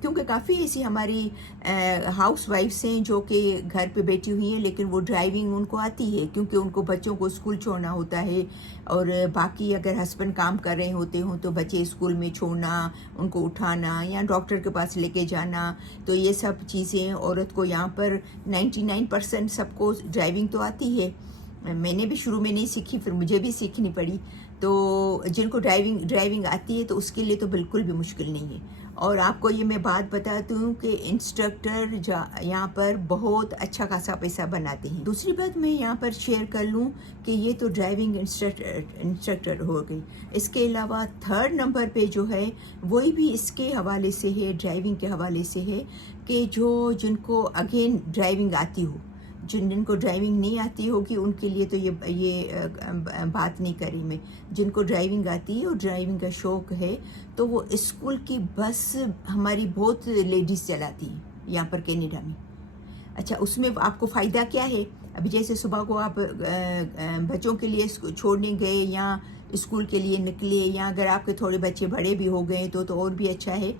کیونکہ کافی ایسی ہماری ہاؤس وائفس ہیں جو کہ گھر پہ بیٹھی ہوئی ہیں لیکن وہ ڈرائیونگ ان کو آتی ہے، کیونکہ ان کو بچوں کو اسکول چھوڑنا ہوتا ہے، اور باقی اگر ہسبینڈ کام کر رہے ہوتے ہوں تو بچے اسکول میں چھوڑنا، ان کو اٹھانا یا ڈاکٹر کے پاس لے کے جانا، تو یہ سب چیزیں عورت کو یہاں پر 99% سب کو ڈرائیونگ تو آتی ہے۔ میں نے بھی شروع میں نہیں سیکھی، پھر مجھے بھی سیکھنی پڑی، تو جن کو ڈرائیونگ آتی ہے تو اس کے لیے تو بالکل بھی مشکل نہیں ہے۔ اور آپ کو یہ میں بات بتاتی ہوں کہ انسٹرکٹر یہاں پر بہت اچھا خاصا پیسہ بناتے ہیں۔ دوسری بات میں یہاں پر شیئر کر لوں کہ یہ تو ڈرائیونگ انسٹرکٹر ہو گئی، اس کے علاوہ تھرڈ نمبر پہ جو ہے وہی بھی اس کے حوالے سے ہے، ڈرائیونگ کے حوالے سے ہے کہ جن کو اگین ڈرائیونگ آتی ہو، جن کو ڈرائیونگ نہیں آتی ہوگی ان کے لیے تو یہ بات نہیں کری میں۔ جن کو ڈرائیونگ آتی ہے اور ڈرائیونگ کا شوق ہے تو وہ اسکول کی بس ہماری بہت لیڈیز چلاتی ہیں یہاں پر کینیڈا میں۔ اچھا، اس میں آپ کو فائدہ کیا ہے؟ ابھی جیسے صبح کو آپ بچوں کے لیے چھوڑنے گئے یا اسکول کے لیے نکلے، یا اگر آپ کے تھوڑے بچے بڑے بھی ہو گئے تو اور بھی اچھا ہے،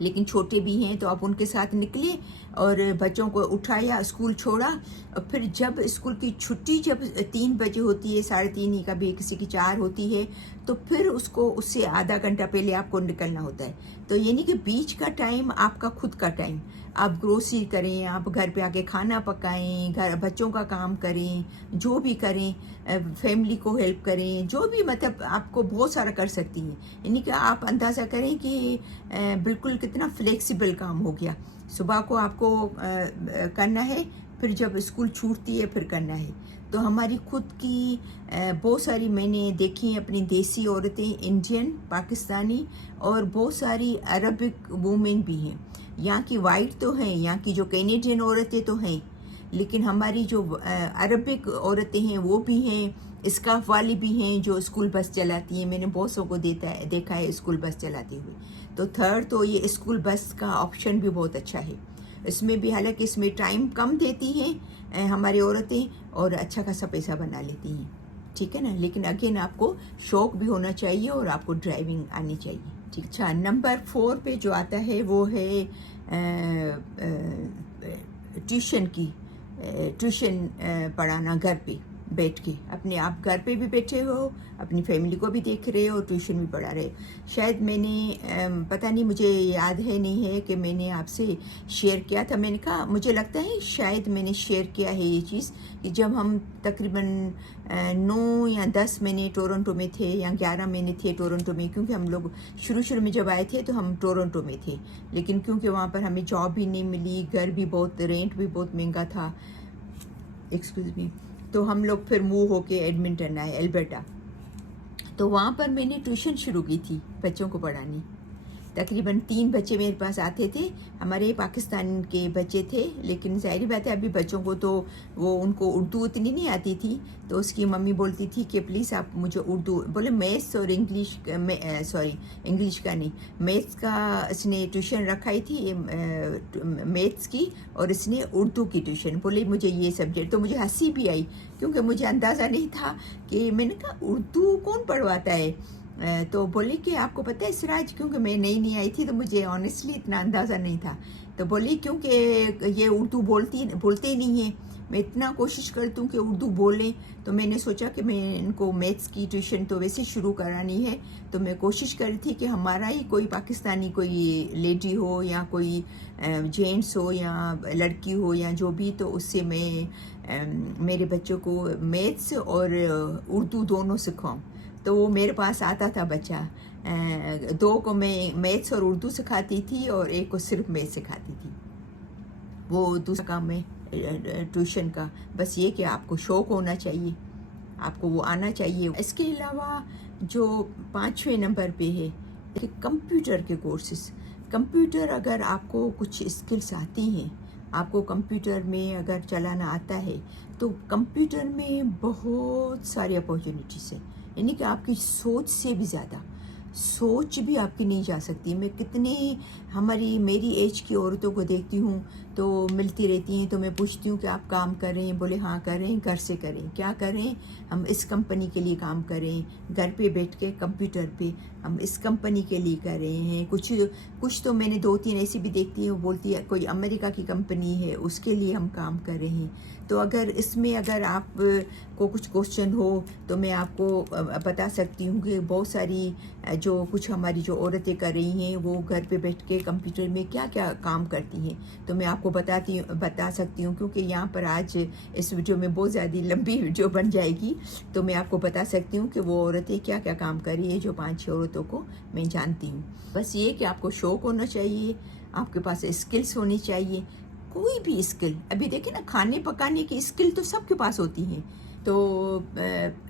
لیکن چھوٹے بھی ہیں تو آپ ان کے ساتھ نکلے اور بچوں کو اٹھایا، اسکول چھوڑا، اور پھر جب اسکول کی چھٹی جب 3 بجے ہوتی ہے، 3:30 ہی، کبھی کسی کی 4 ہوتی ہے، تو پھر اس سے آدھا گھنٹہ پہلے آپ کو نکلنا ہوتا ہے۔ تو یعنی کہ بیچ کا ٹائم آپ کا خود کا ٹائم، آپ گروسری کریں، آپ گھر پہ آ کے کھانا پکائیں، بچوں کا کام کریں، جو بھی کریں، فیملی کو ہیلپ کریں، جو بھی مطلب آپ کو بہت سارا کر سکتی ہیں۔ یعنی کہ آپ اندازہ کریں کہ بالکل کتنا فلیکسیبل کام ہو گیا۔ صبح کو آپ کو کرنا ہے، پھر جب اسکول چھوٹتی ہے پھر کرنا ہے۔ تو ہماری خود کی بہت ساری میں نے دیکھی اپنی دیسی عورتیں، انڈین، پاکستانی اور بہت ساری عربک وومن بھی ہیں۔ یہاں کی وائٹ تو ہیں، یہاں کی جو کینیڈین عورتیں تو ہیں، لیکن ہماری جو عربک عورتیں ہیں وہ بھی ہیں، اسکارف والی بھی ہیں جو اسکول بس چلاتی ہیں۔ میں نے بہت سو کو دیکھا ہے اسکول بس چلاتے ہوئے۔ تو تھرڈ تو یہ اسکول بس کا آپشن بھی بہت اچھا ہے۔ اس میں بھی حالانکہ اس میں ٹائم کم دیتی ہیں ہماری عورتیں اور اچھا خاصا پیسہ بنا لیتی ہیں، ٹھیک ہے نا، لیکن اگین آپ کو شوق بھی ہونا چاہیے اور آپ کو ڈرائیونگ آنی چاہیے، ٹھیک۔ اچھا، نمبر 4 پہ جو آتا ہے وہ ہے ٹیوشن پڑھانا گھر پہ بیٹھ کے، اپنے آپ گھر پہ بھی بیٹھے ہو، اپنی فیملی کو بھی دیکھ رہے ہو اور ٹیوشن بھی پڑھا رہے۔ شاید میں نے پتہ نہیں، مجھے یاد ہے نہیں ہے کہ میں نے آپ سے شیئر کیا تھا۔ میں نے کہا مجھے لگتا ہے شاید میں نے شیئر کیا ہے یہ چیز کہ جب ہم تقریباً 9 یا 10 مہینے ٹورنٹو میں تھے یا 11 مہینے تھے ٹورنٹو میں، کیونکہ ہم لوگ شروع میں جب آئے تھے تو ہم ٹورنٹو میں تھے، لیکن کیونکہ وہاں پر ہمیں جاب بھی نہیں ملی، گھر بھی بہت، رینٹ بھی بہت مہنگا تھا، ایکسکیوز می، تو ہم لوگ پھر موو ہو کے ایڈمنٹن آئے، البرٹا۔ تو وہاں پر میں نے ٹیوشن شروع کی تھی بچوں کو پڑھانی۔ تقریباً 3 بچے میرے پاس آتے تھے، ہمارے پاکستان کے بچے تھے، لیکن ظاہری بات ہے ابھی بچوں کو تو ان کو اردو اتنی نہیں آتی تھی، تو اس کی ممی بولتی تھی کہ پلیز آپ مجھے اردو، بولے میتھس اور انگلش کا نہیں، میتھس کا اس نے ٹیوشن رکھائی تھی، میتھس کی، اور اس نے اردو کی ٹیوشن، بولے مجھے یہ سبجیکٹ، تو مجھے ہنسی بھی آئی کیونکہ مجھے اندازہ نہیں تھا کہ، میں نے کہا اردو کون پڑھواتا ہے؟ تو بولی کہ آپ کو پتہ ہے سراج، کیونکہ میں نئی آئی تھی تو مجھے آنیسٹلی اتنا اندازہ نہیں تھا، تو بولی کیونکہ یہ اردو بولتے ہی نہیں ہیں، میں اتنا کوشش کرتی ہوں کہ اردو بولیں، تو میں نے سوچا کہ میں ان کو میتھس کی ٹیوشن تو ویسے شروع کرانی ہے، تو میں کوشش کر رہی تھی کہ ہمارا ہی کوئی پاکستانی کوئی لیڈی ہو یا کوئی جینٹس ہو یا لڑکی ہو یا جو بھی، تو اس سے میں میرے بچوں کو میتھس اور اردو دونوں سکھاؤں۔ تو وہ میرے پاس آتا تھا بچہ، 2 کو میں میتھس اور اردو سکھاتی تھی اور 1 کو صرف میتھس سکھاتی تھی۔ وہ دوسرا کام ہے ٹیوشن کا، بس یہ کہ آپ کو شوق ہونا چاہیے، آپ کو وہ آنا چاہیے۔ اس کے علاوہ جو 5ویں نمبر پہ ہے کہ کمپیوٹر کے کورسز، کمپیوٹر اگر آپ کو کچھ اسکلس آتی ہیں، آپ کو کمپیوٹر میں اگر چلانا آتا ہے تو کمپیوٹر میں بہت ساری اپارچونیٹیز ہیں، یعنی کہ آپ کی سوچ سے بھی زیادہ، سوچ بھی آپ کی نہیں جا سکتی۔ میں کتنے میری ایج کی عورتوں کو دیکھتی ہوں تو ملتی رہتی ہیں، تو میں پوچھتی ہوں کہ آپ کام کر رہے ہیں؟ بولے ہاں کر رہے ہیں، گھر سے کریں، کیا کریں؟ ہم اس کمپنی کے لیے کام کر رہے ہیں، گھر پہ بیٹھ کے کمپیوٹر پہ ہم اس کمپنی کے لیے کر رہے ہیں۔ کچھ تو میں نے 2-3 ایسی بھی دیکھتی ہے، وہ بولتی ہے کوئی امریکہ کی کمپنی ہے، اس کے لیے ہم کام کر رہے ہیں۔ تو اگر آپ کو کچھ کوشچن ہو تو میں آپ کو بتا سکتی ہوں کہ بہت ساری کچھ ہماری جو عورتیں کر رہی ہیں وہ گھر پہ بیٹھ کے کمپیوٹر میں کیا کیا کام کرتی ہیں، تو میں آپ کو بتا سکتی ہوں، کیونکہ یہاں پر آج اس ویڈیو میں بہت زیادہ لمبی ویڈیو بن جائے گی، تو میں آپ کو بتا سکتی ہوں کہ وہ عورتیں کیا کیا کام کر رہی ہیں، جو 5-6 عورتوں کو میں جانتی ہوں۔ بس یہ کہ آپ کو شوق ہونا چاہیے، آپ کے پاس اسکلس ہونی چاہیے، کوئی بھی اسکل۔ ابھی دیکھیں نا، کھانے پکانے کی اسکل تو سب کے پاس ہوتی ہیں، تو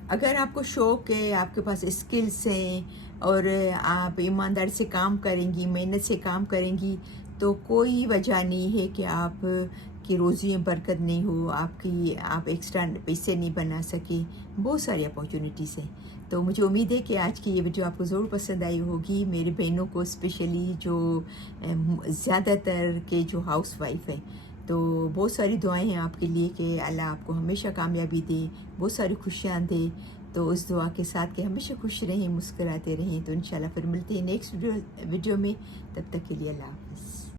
اگر آپ کو شوق ہے، آپ کے پاس اسکلس ہیں اور آپ ایمانداری سے کام کریں گی، محنت سے کام کریں گی، تو کوئی وجہ نہیں ہے کہ آپ کی روزی میں برکت نہیں ہو، آپ ایکسٹرا پیسے نہیں بنا سکے۔ بہت ساری اپارچونیٹیز ہیں۔ تو مجھے امید ہے کہ آج کی یہ ویڈیو آپ کو ضرور پسند آئی ہوگی، میری بہنوں کو اسپیشلی جو زیادہ تر کے جو ہاؤس وائف ہے۔ تو بہت ساری دعائیں ہیں آپ کے لیے کہ اللہ آپ کو ہمیشہ کامیابی دے، بہت ساری خوشیاں دے۔ تو اس دعا کے ساتھ کہ ہمیشہ خوش رہیں، مسکراتے رہیں۔ تو انشاءاللہ پھر ملتے ہیں نیکسٹ ویڈیو میں، تب تک کے لیے اللہ حافظ۔